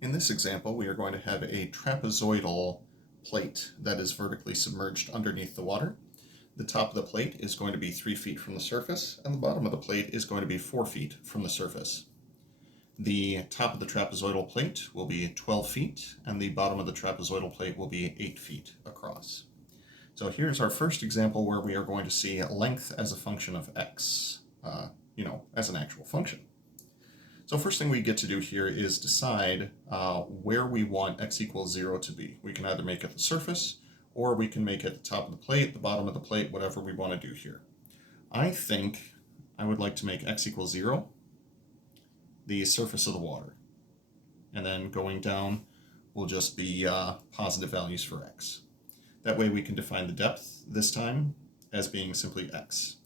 In this example, we are going to have a trapezoidal plate that is vertically submerged underneath the water. The top of the plate is going to be 3 feet from the surface, and the bottom of the plate is going to be 4 feet from the surface. The top of the trapezoidal plate will be 12 feet, and the bottom of the trapezoidal plate will be 8 feet across. So here's our first example where we are going to see length as a function of x, as an actual function. So first thing we get to do here is decide where we want x equals 0 to be. We can either make it the surface, or we can make it the top of the plate, the bottom of the plate, whatever we want to do here. I think I would like to make x equals 0 the surface of the water. And then going down will just be positive values for x. That way we can define the depth this time as being simply x.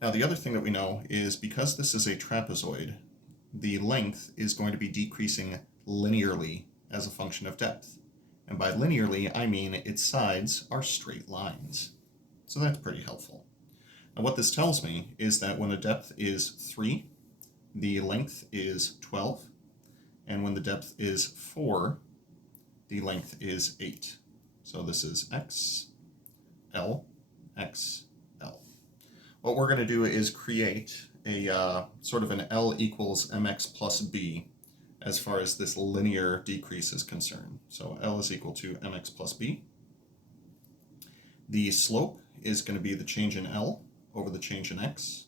Now the other thing that we know is because this is a trapezoid, the length is going to be decreasing linearly as a function of depth. And by linearly, I mean its sides are straight lines. So that's pretty helpful. Now what this tells me is that when the depth is 3, the length is 12, and when the depth is 4, the length is 8. So this is x, L, x, L. What we're going to do is create a sort of an L equals mx plus b as far as this linear decrease is concerned. So L is equal to mx plus b. The slope is going to be the change in L over the change in x.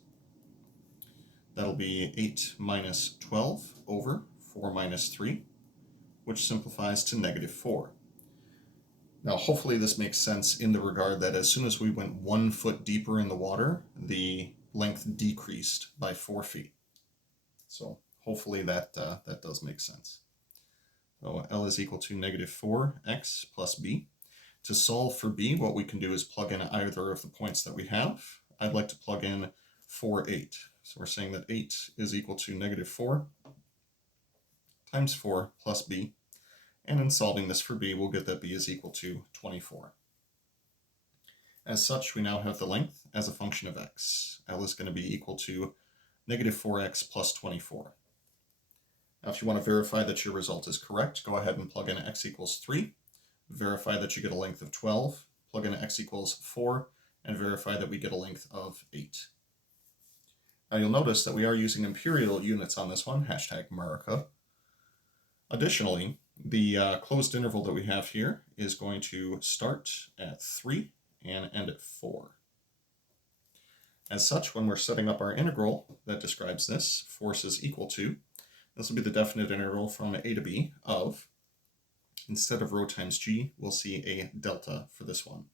That'll be 8 minus 12 over 4 minus 3, which simplifies to negative 4. Now, hopefully this makes sense in the regard that as soon as we went 1 foot deeper in the water, the length decreased by 4 feet. So hopefully that does make sense. So L is equal to negative 4x plus b. To solve for b, what we can do is plug in either of the points that we have. I'd like to plug in 4, 8. So we're saying that 8 is equal to negative 4 times 4 plus b. And in solving this for b, we'll get that b is equal to 24. As such, we now have the length as a function of x. L is going to be equal to negative 4x plus 24. Now, if you want to verify that your result is correct, go ahead and plug in x equals 3, verify that you get a length of 12, plug in x equals 4, and verify that we get a length of 8. Now you'll notice that we are using imperial units on this one, hashtag America. Additionally, the closed interval that we have here is going to start at 3 and end at 4. As such, when we're setting up our integral that describes this, force is equal to, this will be the definite integral from a to b of, instead of rho times g, we'll see a delta for this one.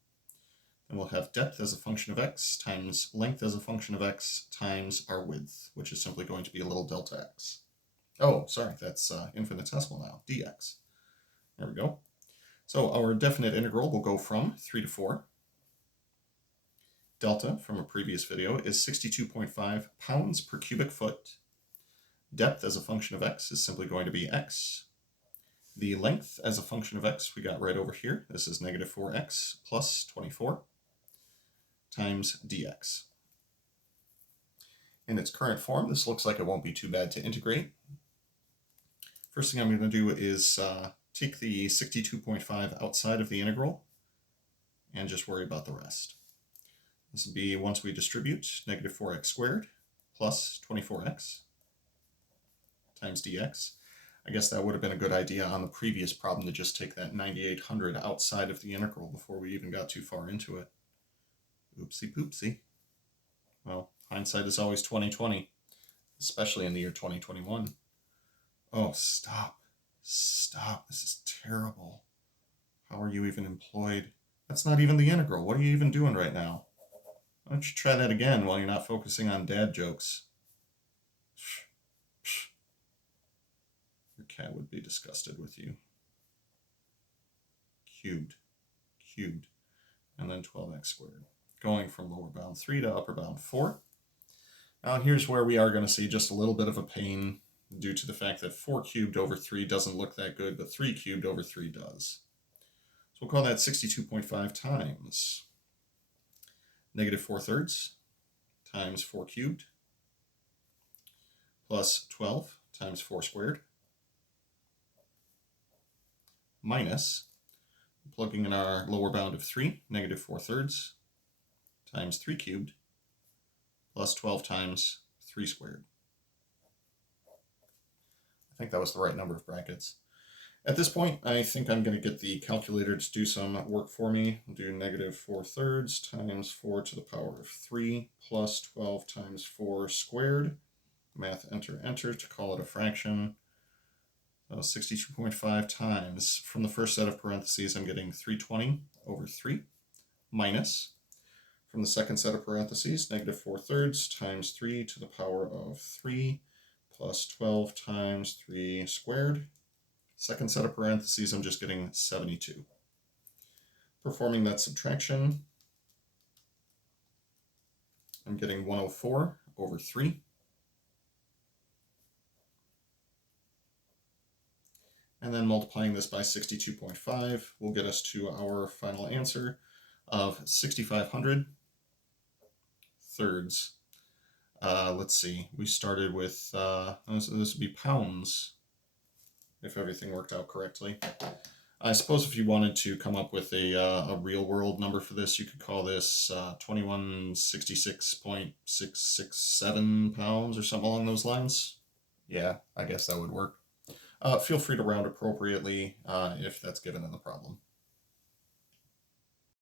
And we'll have depth as a function of x times length as a function of x times our width, which is simply going to be a little delta x. Oh, sorry, that's infinitesimal now, dx. There we go. So our definite integral will go from 3 to 4. Delta, from a previous video, is 62.5 pounds per cubic foot. Depth as a function of x is simply going to be x. The length as a function of x we got right over here. This is negative 4x plus 24 times dx. In its current form, this looks like it won't be too bad to integrate. First thing I'm going to do is take the 62.5 outside of the integral and just worry about the rest. This will be, once we distribute, negative 4x squared plus 24x times dx. I guess that would have been a good idea on the previous problem to just take that 9800 outside of the integral before we even got too far into it. Oopsie poopsie. Well, hindsight is always 20/20, especially in the year 2021. Oh, stop. Stop. This is terrible. How are you even employed? That's not even the integral. What are you even doing right now? Why don't you try that again while you're not focusing on dad jokes? Your cat would be disgusted with you. Cubed, and then 12x squared. Going from lower bound 3 to upper bound 4. Now here's where we are going to see just a little bit of a pain due to the fact that 4 cubed over 3 doesn't look that good, but 3 cubed over 3 does. So we'll call that 62.5 times negative 4/3 times 4 cubed plus 12 times 4 squared minus, plugging in our lower bound of 3, negative 4/3, times 3 cubed, plus 12 times 3 squared. I think that was the right number of brackets. At this point, I think I'm going to get the calculator to do some work for me. I'll do negative 4/3 times 4 to the power of 3 plus 12 times 4 squared. Math, enter, enter to call it a fraction. 62.5 times, from the first set of parentheses, I'm getting 320 over 3, minus, from the second set of parentheses, negative 4/3 times 3 to the power of 3 plus 12 times 3 squared. Second set of parentheses, I'm just getting 72. Performing that subtraction, I'm getting 104 over 3. And then multiplying this by 62.5 will get us to our final answer of 6,500 thirds. Let's see, we started with, this would be pounds, if everything worked out correctly. I suppose if you wanted to come up with a real world number for this, you could call this 2166.667 pounds or something along those lines. Yeah, I guess that would work. Feel free to round appropriately if that's given in the problem.